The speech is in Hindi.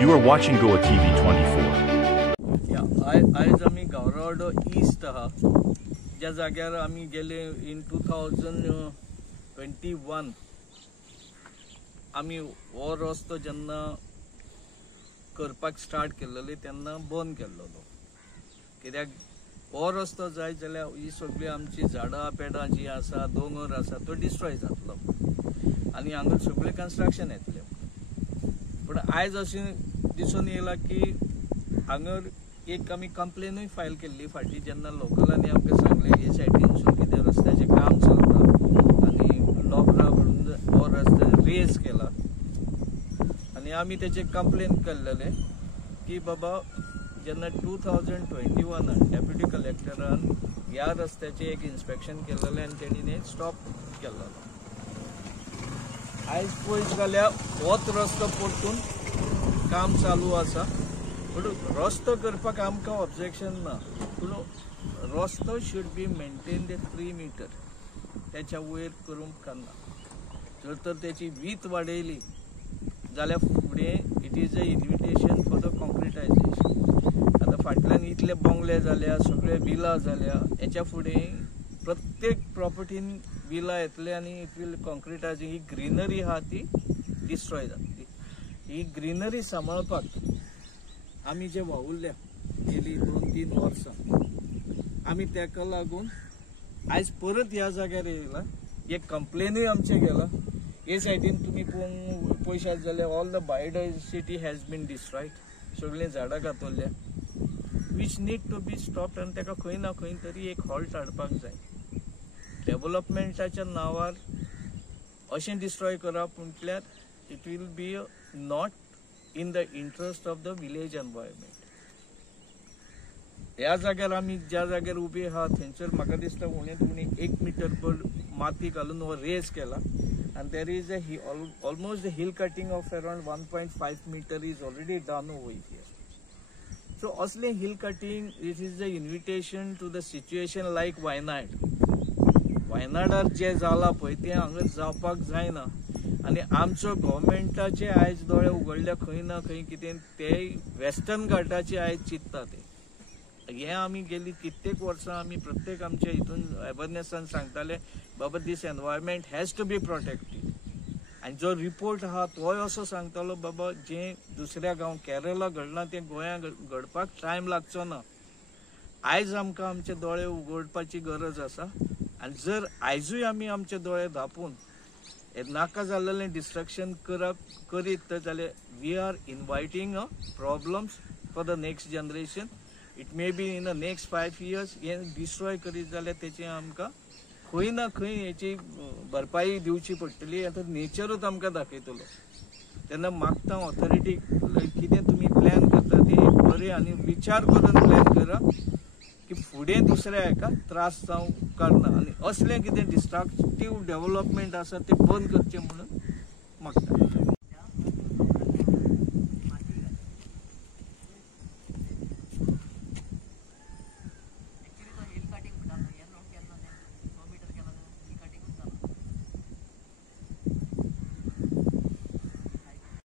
You are watching Goa TV 24. आयज आमी गावराडो ईस्ट आहा ज्या जाग्यार आमी गेले इन 2021 आमी हो रस्तो जेन्ना करपाक स्टार्ट केल्लो तेन्ना बंद केल्लो कित्याक हो रस्तो जाय जाल्यार ही सगळी आमची झाडां पेडां जी आसा दोंगर आसा तो डिस्ट्रॉय जातलो आनी हांगा सगळें कन्स्ट्रक्शन येतलें पूण आयज अशें दिसून येयला की हांगा एक आमी कंप्लेनूय फायल केल्ली फाटी जेन्ना लोकलांनी आमकां सांगलें हे सायडीनसून कितें रस्त्याचें काम चलता आनी लोकरा म्हणून हो रस्तो रेज केला आनी आमी तेचे कंप्लेन केल्लेले की बाबा जेन्ना 2021 डेप्युटी कलेक्टरान ह्या रस्त्याचें एक इन्स्पेक्शन केल्लेलें आनी तेणीन स्टॉप केल्लो आयज पळयत जाल्यार होच रस्तो परतून काम चालू आसा पूण रस्तो करपाक आमकां ऑब्जेक्शन ना पूण रस्तो शूड बी मेंटेन्ड 3 मीटर त्याच्या वयर करूंक कांना जर तर त्याची वीथ वाडयली जाल्यार फुडें it is a invitation for the concretisation आतां फाटल्यान इतले बंगले जाल्या सगळे विला जाल्या हेच्या फुडें प्रत्येक प्रॉपर्टीन विला येतले आनी इट वील कॉन्क्रिटायजिंग ही ग्रीनरी आहा ती डिस्ट्रॉय जातली ही ग्रीनरी सांबाळपाक आमी जे वावुरल्या गेली 2-3 वर्सां आमी तेका लागून आयज परत ह्या जाग्यार येयला एक कंप्लेनूय आमचे गेला हे सायडीन तुमी पळयशात जाल्यार all the biodiversity has been destroyed सगळीं झाडां घातोल्ल्या which need to be stopped आनी तेका खंय ना खंय तरी एक हॉल्ट हाडपाक जाय डेव्हलपमेंटाच्या नांवार अशें डिस्ट्रॉय करप म्हटल्यार it will be not in the interest of the village environment. ह्या जाग्यार आमी ज्या जाग्यार उबे आहा थंयसर म्हाका दिसता उणेंत उणी 1 मीटर भर माती घालून हो रेज केला and there is a almost the hill cutting of around 1.5 meter is already done over here. So asle hill cutting, this is the invitation to the situation like Wayanad. वायनाडार जे जाला पळय ते हांगा जावपाक जायना आनी आमचो गव्हर्मेंटाचे आयज दोळे उगडल्या खंय ना खंय कितें ते वेस्टर्न घाटाचे आयज चिंतता ते हे आमी गेली कित्येक वर्सां आमी प्रत्येक आमच्या हितून अवेरनेसान सांगताले बाबा this environment has to be protected आनी जो रिपोर्ट आहा तोय असो सांगतालो बाबा जे दुसऱ्या गांव केरला घडलां ते गोंया घडपाक टायम लागचो ना आयज आमकां आमचे दोळे उगडपाची गरज आसा आनी जर आयजूय आमी आमचे दोळे धापून नाका जाल्लेलें डिस्ट्रक्शन करीत जाल्यार we are inviting a problems for the next generation it may be in the next 5 years हे डिस्ट्रॉय करीत जाल्यार तेचे आमकां खंय ना खंय हेची भरपाई दिवची पडटली आतां नेचरूच आमकां दाखयतलो तेन्ना मागता ऑथॉरिटी कितें तुमी प्लॅन करता ते बरें आनी विचार करून प्लॅन करा की फुडें दुसऱ्या हाका त्रास जावंक काडना आनी असलें कितें डिस्ट्रक्टिव्ह डेव्हलपमेंट आसा ते बंद करचें म्हणून मागता